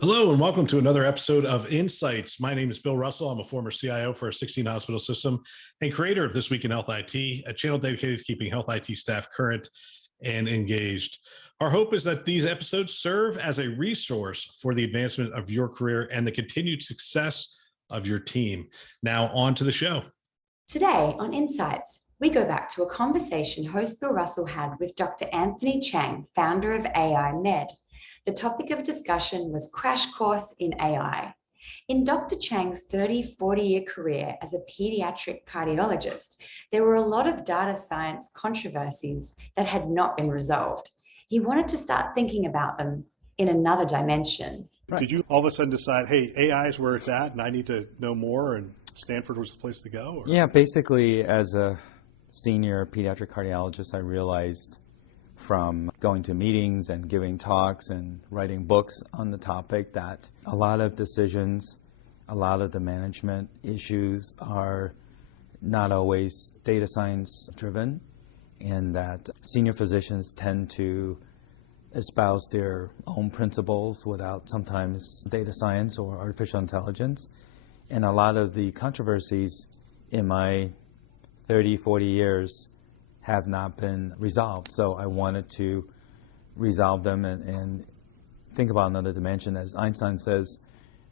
Hello and welcome to another episode of Insights. My name is Bill Russell. I'm a former CIO for a 16-hospital system and creator of This Week in Health IT, a channel dedicated to keeping health IT staff current and engaged. Our hope is that these episodes serve as a resource for the advancement of your career and the continued success of your team. Now on to the show. Today on Insights, we go back to a conversation host Bill Russell had with Dr. Anthony Chang, founder of AI Med. The topic of discussion was Crash Course in AI. In Dr. Chang's 40-year career as a pediatric cardiologist, there were a lot of data science controversies that had not been resolved. He wanted to start thinking about them in another dimension. Right. Did you all of a sudden decide, hey, AI is where it's at and I need to know more and Stanford was the place to go? Or? Yeah, basically as a senior pediatric cardiologist, I realized from going to meetings and giving talks and writing books on the topic that a lot of decisions, a lot of the management issues are not always data science driven, and that senior physicians tend to espouse their own principles without sometimes data science or artificial intelligence. And a lot of the controversies in my 40 years have not been resolved. So I wanted to resolve them and think about another dimension. As Einstein says,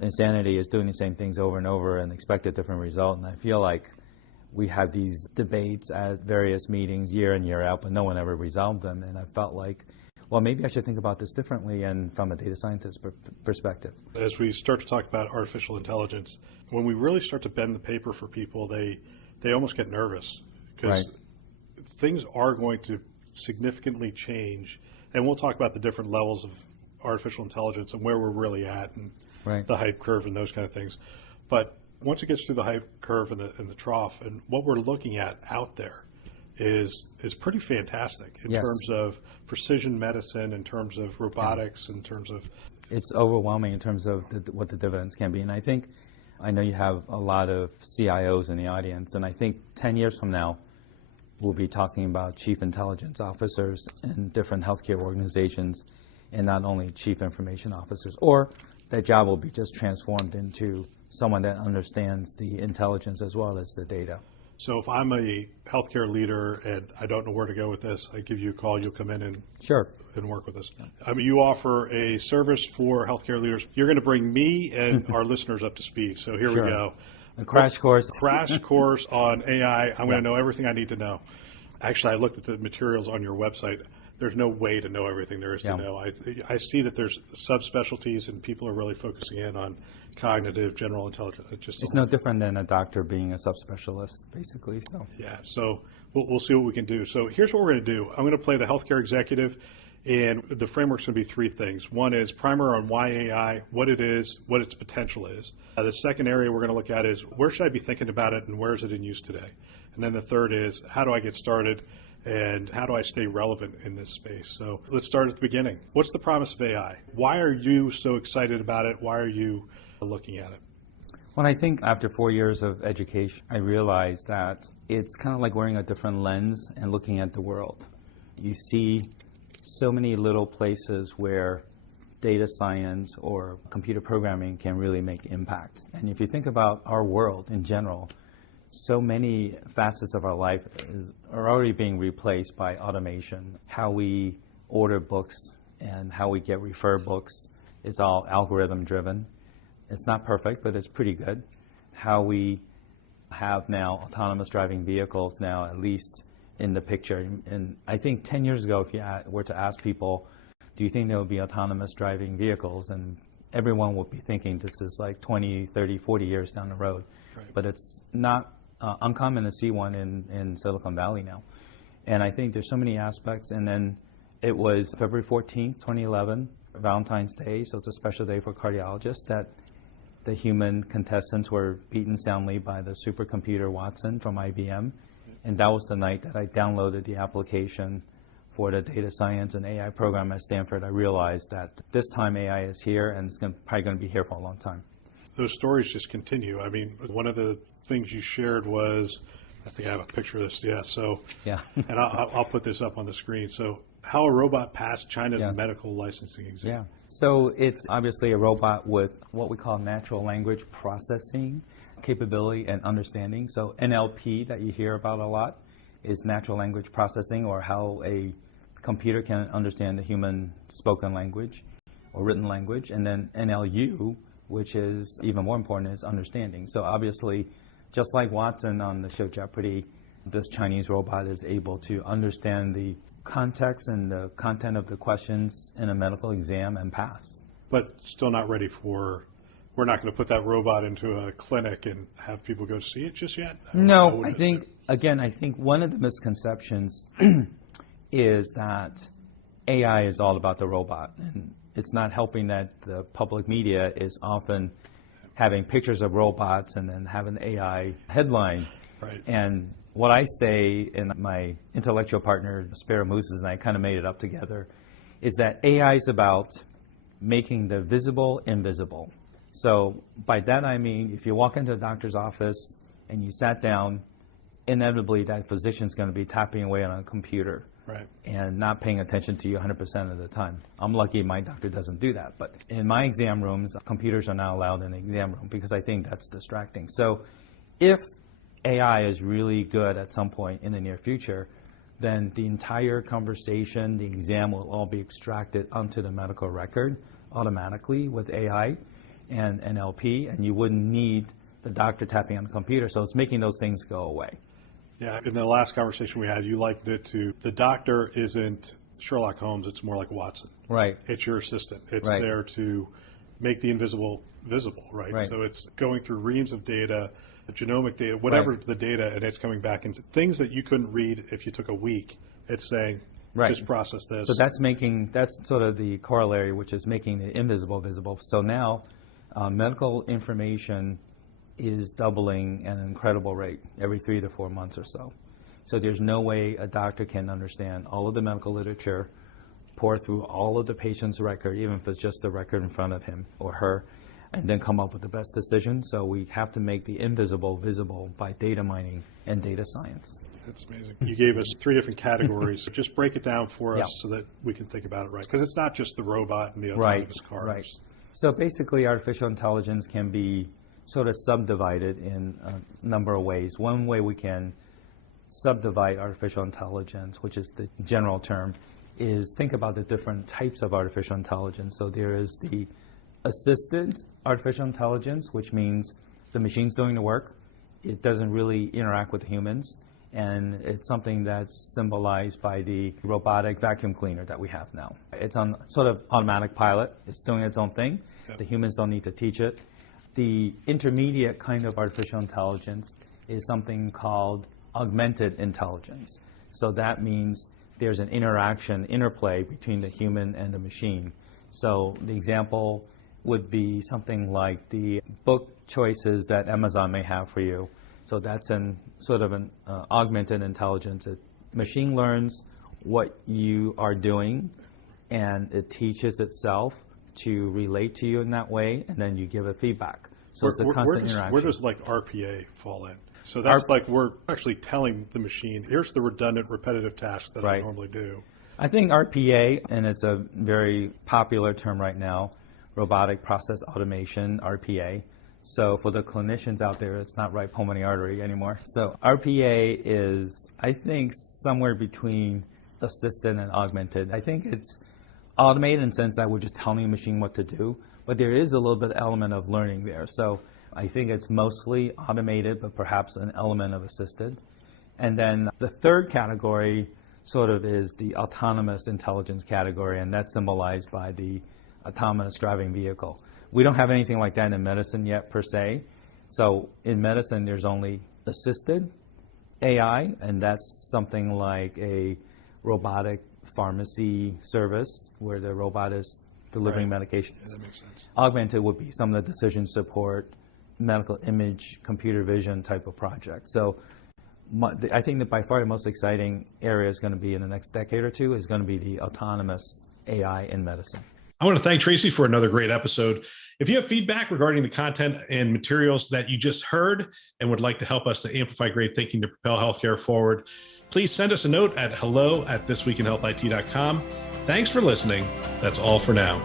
insanity is doing the same things over and over and expect a different result. And I feel like we have these debates at various meetings year in, year out, but no one ever resolved them. And I felt like, well, maybe I should think about this differently and from a data scientist perspective. As we start to talk about artificial intelligence, when we really start to bend the paper for people, they almost get nervous because things are going to significantly change. And we'll talk about the different levels of artificial intelligence and where we're really at and the hype curve and those kind of things. But once it gets through the hype curve and the trough, and what we're looking at out there is pretty fantastic in terms of precision medicine, in terms of robotics, in terms of... It's overwhelming in terms of what the dividends can be. And I know you have a lot of CIOs in the audience, and I think 10 years from now, we'll be talking about chief intelligence officers in different healthcare organizations and not only chief information officers, or that job will be just transformed into someone that understands the intelligence as well as the data. So if I'm a healthcare leader and I don't know where to go with this, I give you a call, you'll come in and work with us. I mean, you offer a service for healthcare leaders. You're going to bring me and our listeners up to speed. So here we go. A crash course. Crash course on AI. I'm going to know everything I need to know. Actually, I looked at the materials on your website. There's no way to know everything there is to know. I see that there's subspecialties and people are really focusing in on cognitive, general intelligence. It's no different than a doctor being a subspecialist, basically. So yeah, so we'll see what we can do. So here's what we're going to do. I'm going to play the healthcare executive, and the framework's going to be three things. One is primer on why AI, what it is, what its potential is. The second area we're going to look at is where should I be thinking about it and where is it in use today? And then the third is how do I get started and how do I stay relevant in this space? So let's start at the beginning. What's the promise of AI? Why are you so excited about it? Why are you looking at it? Well, I think after 4 years of education, I realized that it's kind of like wearing a different lens and looking at the world. You see so many little places where data science or computer programming can really make impact. And if you think about our world in general, so many facets of our life are already being replaced by automation. How we order books and how we get referred books, it's all algorithm driven. It's not perfect, but it's pretty good. How we have now autonomous driving vehicles now at least in the picture. And I think 10 years ago, if you were to ask people, do you think there will be autonomous driving vehicles? And everyone would be thinking this is like 20, 30, 40 years down the road. But it's not uncommon to see one in Silicon Valley now. And I think there's so many aspects. And then it was February 14th, 2011, Valentine's Day, so it's a special day for cardiologists, that the human contestants were beaten soundly by the supercomputer Watson from IBM. And that was the night that I downloaded the application for the data science and AI program at Stanford. I realized that this time AI is here and it's probably going to be here for a long time. Those stories just continue. I mean, one of the things you shared was I think I have a picture of this. Yeah. So, Yeah. and I'll put this up on the screen. So, how a robot passed China's Yeah. medical licensing exam. Yeah. So it's obviously a robot with what we call natural language processing capability and understanding. So NLP that you hear about a lot is natural language processing, or how a computer can understand the human spoken language or written language. And then NLU, which is even more important, is understanding. So obviously, just like Watson on the show Jeopardy, this Chinese robot is able to understand the context and the content of the questions in a medical exam and pass. But still not ready for, we're not going to put that robot into a clinic and have people go see it just yet? No, I think one of the misconceptions is that AI is all about the robot. And it's not helping that the public media is often having pictures of robots and then having AI headline. Right. And what I say, and my intellectual partner, Spiro Mooses, and I kind of made it up together, is that AI is about making the visible invisible. So by that I mean, if you walk into a doctor's office and you sat down, inevitably that physician's going to be tapping away on a computer. Right. And not paying attention to you 100% of the time. I'm lucky my doctor doesn't do that. But in my exam rooms, computers are not allowed in the exam room because I think that's distracting. So if AI is really good at some point in the near future, then the entire conversation, the exam will all be extracted onto the medical record automatically with AI and NLP, and you wouldn't need the doctor tapping on the computer. So it's making those things go away. Yeah, in the last conversation we had, you likened it to the doctor isn't Sherlock Holmes, it's more like Watson. Right. It's your assistant. It's Right. there to make the invisible visible, right? Right. So it's going through reams of data, genomic data, whatever Right. the data, and it's coming back into things that you couldn't read if you took a week. It's saying, Right. just process this. So that's sort of the corollary, which is making the invisible visible. So now medical information is doubling at an incredible rate every 3 to 4 months or so. So there's no way a doctor can understand all of the medical literature, pour through all of the patient's record, even if it's just the record in front of him or her, and then come up with the best decision. So we have to make the invisible visible by data mining and data science. That's amazing. You gave us 3 different categories. So just break it down for us Yeah. so that we can think about it right. Because it's not just the robot and the autonomous cars. Right. So basically, artificial intelligence can be sort of subdivided in a number of ways. One way we can subdivide artificial intelligence, which is the general term, is think about the different types of artificial intelligence. So there is the assisted artificial intelligence, which means the machine's doing the work. It doesn't really interact with humans. And it's something that's symbolized by the robotic vacuum cleaner that we have now. It's on sort of automatic pilot. It's doing its own thing. Yep. The humans don't need to teach it. The intermediate kind of artificial intelligence is something called augmented intelligence. So that means there's an interplay between the human and the machine. So the example would be something like the book choices that Amazon may have for you. So that's an augmented intelligence. It machine learns what you are doing, and it teaches itself to relate to you in that way, and then you give it feedback. So it's a constant interaction. Where does like RPA fall in? So that's like we're actually telling the machine, here's the redundant, repetitive tasks that I normally do. I think RPA, and it's a very popular term right now, robotic process automation, RPA. So for the clinicians out there, it's not right pulmonary artery anymore. So RPA is, I think, somewhere between assisted and augmented. I think it's automated in the sense that we're just telling the machine what to do, but there is a little bit element of learning there. So I think it's mostly automated, but perhaps an element of assisted. And then the third category sort of is the autonomous intelligence category, and that's symbolized by the autonomous driving vehicle. We don't have anything like that in medicine yet, per se. So in medicine, there's only assisted AI, and that's something like a robotic pharmacy service where the robot is delivering medications. Yeah, that makes sense. Augmented would be some of the decision support, medical image, computer vision type of projects. So I think that by far the most exciting area is going to be in the next decade or two is going to be the autonomous AI in medicine. I want to thank Tracy for another great episode. If you have feedback regarding the content and materials that you just heard and would like to help us to amplify great thinking to propel healthcare forward, please send us a note at hello@thisweekinhealthit.com. Thanks for listening. That's all for now.